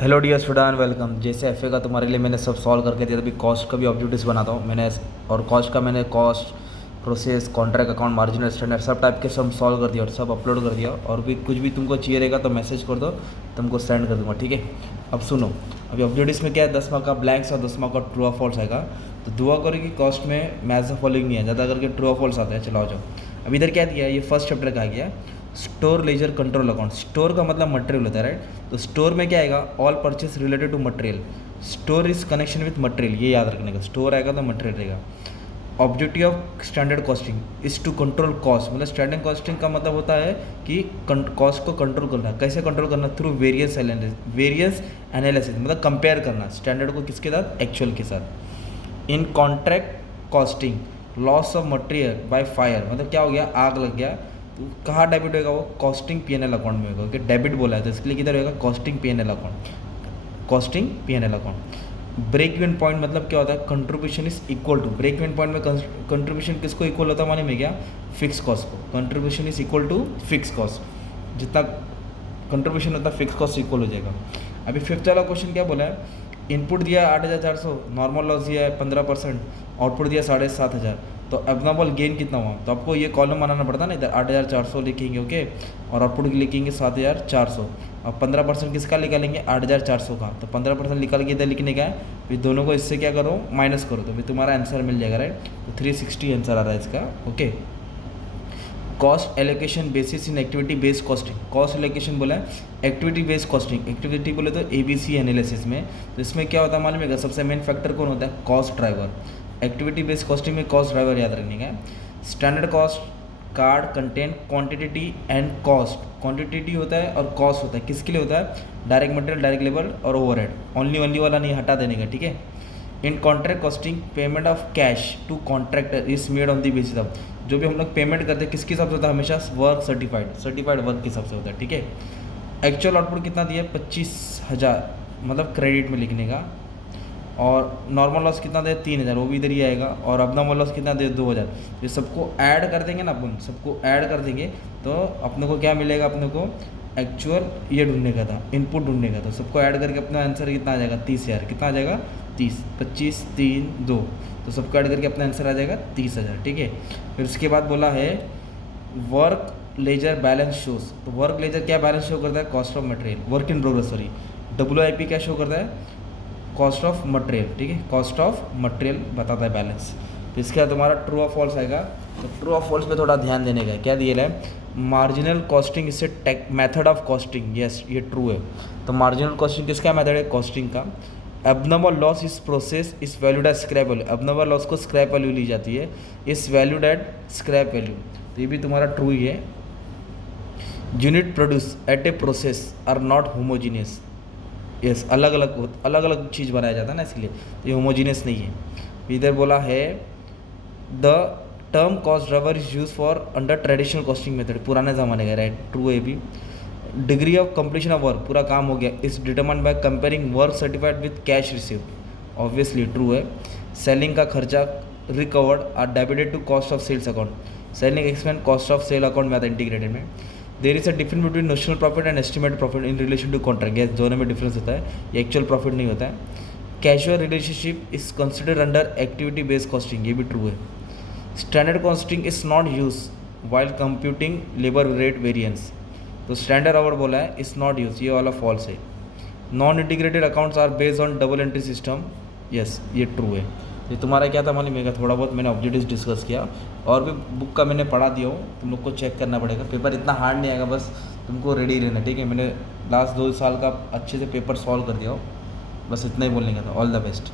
Hello dear student, welcome. जैसे F का तुम्हारे लिए मैंने सब सॉल्व करके दिया, अभी कॉस्ट का भी ऑब्जेक्टिव्स बनाता हूँ मैंने। और कॉस्ट का मैंने cost, process, contract account, marginal standard सब टाइप के सब सॉल्व कर दिया और सब अपलोड कर दिया। और भी कुछ भी तुमको चाहिए रहेगा तो मैसेज कर दो, तुमको सेंड कर दूँगा, ठीक है। अब सुनो, अभी ऑब्जेक्टिव्स में क्या है, 10 मार्क का ब्लैंक्स और 10 मार्क का ट्रू और फॉल्स आएगा। तो दुआ करो कि कॉस्ट में मैथ्स फॉलोइंग नहीं है, ज़्यादा करके ट्रू और फॉल्स आता है। चलो आ जाओ। अब इधर क्या दिया है, ये फर्स्ट चैप्टर का आ गया, store ledger control account. Store का मतलब मटेरियल होता है, राइट। तो स्टोर में क्या आएगा, all purchase related to material. Store is connection with material, ये याद रखने का। स्टोर आएगा तो मटेरियल रहेगा। Objective of standard costing is to control cost. मतलब स्टैंडर्ड कॉस्टिंग का मतलब होता है कि कॉस्ट को कंट्रोल करना। कैसे कंट्रोल करना? थ्रू वेरियंस एनालिसिस, मतलब कंपेयर करना स्टैंडर्ड को किसके साथ, एक्चुअल के साथ। इन contract costing, loss of material by fire, मतलब क्या हो गया, आग लग गया तो कहाँ डेबिट होगा वो, कॉस्टिंग पीएनएल अकाउंट में होगा। क्योंकि डेबिट बोला है तो इसके लिए किधर होगा, costing PNL account, costing PNL account. Break even point मतलब क्या होता है, contribution is equal to. Break even point में कंट्रीब्यूशन किसको इक्वल होता है मालूम है क्या, फिक्स कॉस्ट को। Contribution is equal to fix cost, जितना कंट्रीब्यूशन होता है फिक्स कॉस्ट इक्वल हो जाएगा। अभी फिफ्थ वाला क्वेश्चन क्या बोला है, इनपुट दिया 8,400, नॉर्मल लॉस दिया है 15%, आउटपुट दिया 7,500। तो एबनॉर्मल गेन कितना हुआ, तो आपको ये कॉलम बनाना पड़ता ना, इधर 8,400 लिखेंगे, ओके, और आउटपुट लिखेंगे 7,400। अब 15% किसका निकालेंगे, 8,400 का। तो 15% निकाल के इधर लिखने का है, फिर दोनों को इससे क्या करो, माइनस करो, तो फिर तुम्हारा आंसर मिल जाएगा, राइट। तो 360 आंसर आ रहा है इसका, okay. Cost allocation basis in activity based costing. Cost allocation बोला है एक्टिविटी बेस्ड कॉस्टिंग। एक्टिविटी बोले तो ABC एनालिसिस में। तो इसमें क्या होता है मालूम है, सबसे मेन फैक्टर कौन होता है, cost driver. Activity based costing में कॉस्ट ड्राइवर याद रखने का। Standard cost card content quantity and cost. Quantity होता है और कॉस्ट होता है, किसके लिए होता है, डायरेक्ट मटेरियल, डायरेक्ट लेबर और ओवरहेड। ओनली वाला नहीं, हटा देने का, ठीक है। In contract costing payment of cash to contractor is made on the basis of, जो भी हम लोग पेमेंट करते हैं किसके हिसाब से होता है, हमेशा वर्क सर्टिफाइड वर्क के हिसाब से होता है, ठीक है। एक्चुअल आउटपुट कितना दिया, 25,000, मतलब क्रेडिट में लिखने का। और नॉर्मल लॉस कितना दे, 3,000, वो भी इधर ही आएगा। और अबनॉर्मल लॉस कितना दे, 2,000। ये सबको ऐड कर देंगे ना, अपन सबको ऐड कर देंगे तो अपने को क्या मिलेगा, अपने को एक्चुअल ये ढूंढने का था, इनपुट ढूंढने का था। सबको ऐड करके अपना आंसर कितना आ जाएगा, 30,000। कितना आ जाएगा, 30, 25, 3, 2, तो सबको ऐड करके अपना आंसर आ जाएगा 30,000, ठीक है। फिर उसके बाद बोला है वर्क लेजर बैलेंस शोज। तो वर्क लेजर क्या बैलेंस शो करता है, cost of material, work in progress, sorry. WIP क्या शो करता है, कॉस्ट ऑफ मटेरियल, ठीक है, कॉस्ट ऑफ मटेरियल बताता है बैलेंस। तो इसके बाद तुम्हारा ट्रू और फॉल्स आएगा। तो ट्रू और फॉल्स पे थोड़ा ध्यान देने का है। क्या दिया है, मार्जिनल कॉस्टिंग इससे tech method of costing, yes ये ट्रू है। तो मार्जिनल कॉस्टिंग किसका मेथड है, कॉस्टिंग का। Abnormal loss is process is valued at scrap value. Abnormal loss को स्क्रैप वैल्यू ली जाती है, इस वैल्यूड एट स्क्रैप वैल्यू, तो ये भी तुम्हारा ट्रू ही है। Unit produce at a process are not homogeneous, yes अलग अलग चीज़ बनाया जाता है ना, इसलिए ये होमोजीनियस नहीं है। इधर बोला है the term cost driver is use for under traditional costing method, पुराने ज़माने का, राइट, ट्रू है भी। Degree of completion of work, पूरा काम हो गया, is determined by comparing work certified with cash received, obviously true है। सेलिंग का खर्चा recovered are debited to cost of sales account. Selling expense cost of sale account में आता है इंटीग्रेटेड में। There is a difference between notional profit and estimated profit in relation to contract, ये दोनों में डिफरेंस होता है, ये एक्चुअल प्रॉफिट नहीं होता है। Casual relationship is considered under activity based costing, ये भी ट्रू है। Standard costing is not use while computing labour rate variance, तो स्टैंडर्ड आवर बोला है इज नॉट यूज, ये वाला फॉल्स है। Non integrated accounts are based on double entry system, yes ये ट्रू है। ये तुम्हारा क्या था मालूम है, थोड़ा बहुत मैंने ऑब्जेक्टिव्स डिस्कस किया और भी बुक का मैंने पढ़ा दिया हूँ, तुम लोग को चेक करना पड़ेगा। पेपर इतना हार्ड नहीं आएगा, बस तुमको रेडी रहना, ठीक है। मैंने लास्ट 2 साल का अच्छे से पेपर सॉल्व कर दिया हो, बस इतना ही बोलने का था। All the best.